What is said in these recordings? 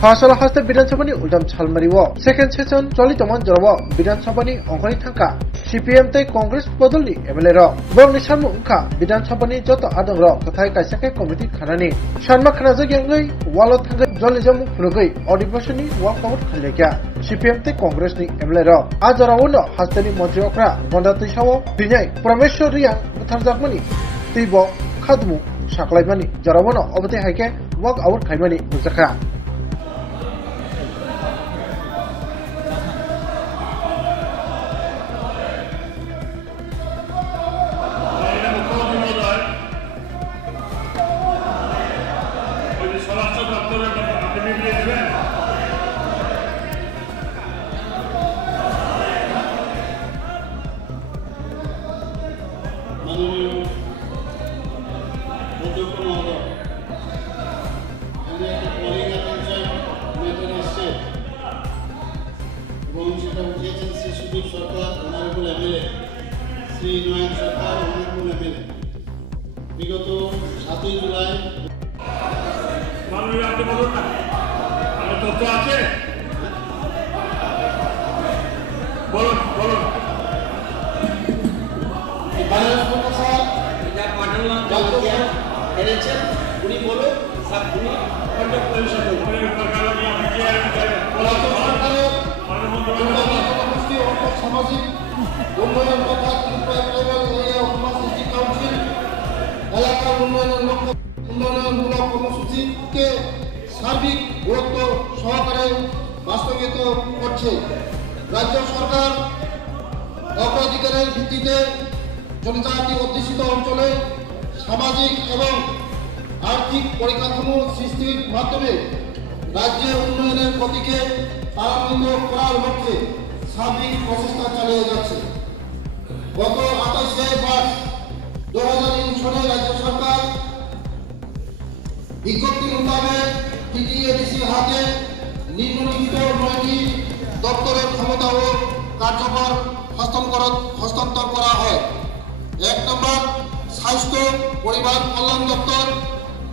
Hasala haste Bidansabani Udam Chalmariwo. Second session Jolitoman Jarawa Bidansabani Onkari Tanka. CPM Te Congress Bodoli Emelero. Borni Shamu Unka Bidansabani Jota Adangro Katai Kaisaka Committee Kanani. Sharma Kanaza Yangai Walot Jolijamu Furugi Audibashani Walkout Kaleka. CPM Te Congress ni Emelero. Ajarawuno Hastani Montreokra Gondatishawo Binay Prameshwariya Mutanzakmani Tibo Kadmu Shaklaimani Jarawano Obate Hake Walk Out Kaimani Uzaka. বিগত 7 জুলাই মাননীয় আপনি বলুন না আমার তথ্য আছে বলুন বলুন বাংলাদেশ সরকার যা পাঠালাম কালকে এনেছেন উনি বলুন সব উনি কন্টাক্ট করেছেন উনি সরকার আপনি কি বলা তো সরকারের মাননীয় সামাজিক উন্নয়ন তথা ট্রাইবাল এরিয়া উন্নয়ন সৃষ্টি কাউন্সিল এলাকার উন্নয়নমূলক কর্মসূচিকে সার্বিক গুরুত্ব সহকারে বাস্তবায়িত করছে। রাজ্য সরকার অগ্রাধিকারের ভিত্তিতে জনজাতি অধ্যুষিত অঞ্চলে সামাজিক এবং আর্থিক পরিকাঠামো সৃষ্টির মাধ্যমে রাজ্যের উন্নয়নের গতিকে ত্বরান্বিত করার লক্ষ্যে সার্বিক প্রচেষ্টা চালিয়ে যাচ্ছে। গত 28 মার্চ 2003 সালে রাজ্য সরকার বিজ্ঞপ্তি মোতাবেক টিটিএডিসির হাতে নিম্নলিখিত 9টি দপ্তরের ক্ষমতা ও কার্যভার হস্তান্তর করা হয়। 1 নম্বর স্বাস্থ্য পরিবার কল্যাণ দপ্তর,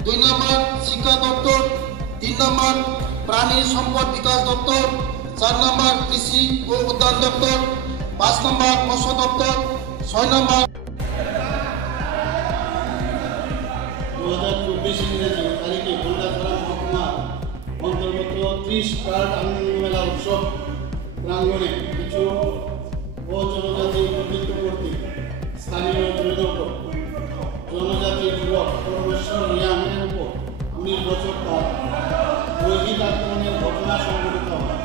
2 নম্বর শিক্ষা দপ্তর, 3 নম্বর প্রাণী সম্পদ বিকাশ দপ্তর, 4 নম্বর কৃষি ও উদ্যান দপ্তর, 5 নম্বর মৎস্য দপ্তর, 6 নম্বর 2024 ইংরেজি তারিখে গোন্ডাছড়া মহকুমা অন্তর্গত 30 কার্ড আনন্দ মেলা উৎসব প্রাঙ্গণে কিছু জনজাতি উদ্বৃত্ত কর্তৃক স্থানীয় জনজাতি যুবক পরমেশ্বর রিয়ামের উপর 19 বছর পর দৈহিক আক্রমণের ঘটনা সংঘটিত হয়।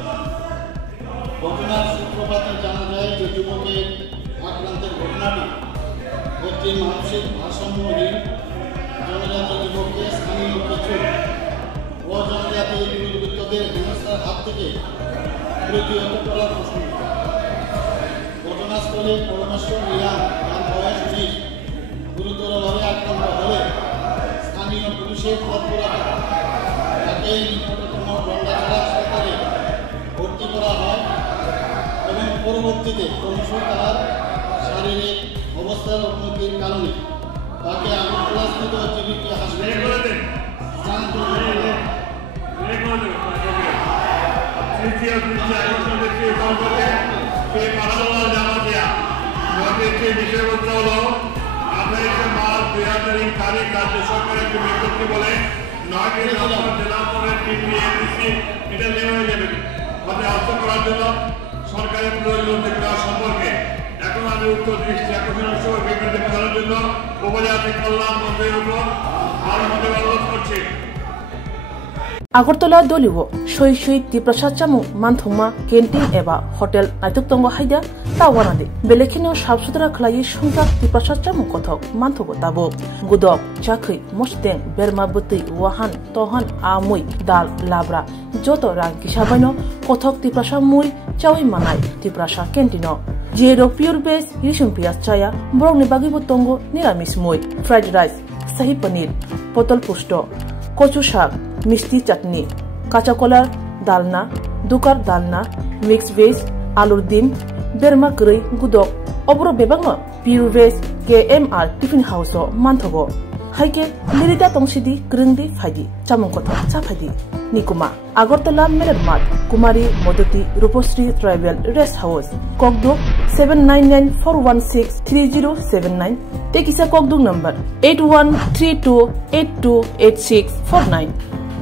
ঘটনার সূত্রপাতে জানা যায় যে যুবকের আক্রান্তের ঘটনাটি একটি মানসিক ভারসাম্যহীন জনজাতি যুবককে স্থানীয় কিছু অজনজাতি দুর্বৃত্তদের হেনস্থার হাত থেকে প্রতিহত করার প্রসঙ্গ। ঘটনাস্থলে পরমেশ্বর রিয়াম তার বয়স 19 গুরুতরভাবে আক্রান্ত হলে স্থানীয় পুলিশের তৎপরতায় তাকে নিকটতম গন্ডাছড়া হাসপাতালে ভর্তি করা হয় এবং পরবর্তীতে ক্রমশ তার শারীরিক অবস্থার অবনতির কারণে তাকে আগরতলাস্থিত জীবিত হাসপাতালে স্থানান্তর করা হয়। বিষয়বস্তু হল 28 মার্চ 2003 তারিখ রাজ্য সরকারের একটি বিজ্ঞপ্তি বলে 9টি জেলা টিটিএডিসি এটা নেওয়া হয়ে যাবে হস্ত করার জন্য সরকারের প্রয়োজন দেওয়া সম্পর্কে এখন আমি উত্তর দৃষ্টি আকর্ষণের সময় বিবৃতি প্রদানের জন্য উপজাতি কল্যাণ মন্ত্রীর উপর অনুরোধ করছি। আগরতলা দলিও সই সই টিপ্রাসা চামু মানথংमा कैंटीन एबा होटेल नाइतुकतंग हाइदा तावानादे बेलेखिनो साफसुथरा खलायै संजा टिप्रासा चामु कथक मानथगो ताबो गुदक चाखै मस्तें बेरमा बुतै वाहान तोहान आमुई दाल लाब्रा जतो रां किसाबाइनो कथक टिप्रासा मुई चावै मानाय टिप्रासा कैंटीनो जेरो प्योर बेस रिसुम पियाज चाया ब्रंगनि बागिबो तंगो निरामिस मुई फ्राइड राइस शाही पनीर पटल पुष्ट कचु शाक मिष्टी चटनी काचा कलार दालना दुकार दालना मिक्स वेज आलुर डिम बेरमा गरै गुदक अब्रो बेबांग pure veg KMR tiffin house मानथगो हाइके लिरिदा तंसिदि ग्रंदि फाइदि चामुं कथा चाफाइदि Nikuma, Agartala Melermat, Kumari Modoti Rupostri Tribal Rest House, Kogdo 799-416-3079, Tekisa Kogdo number 8132828649.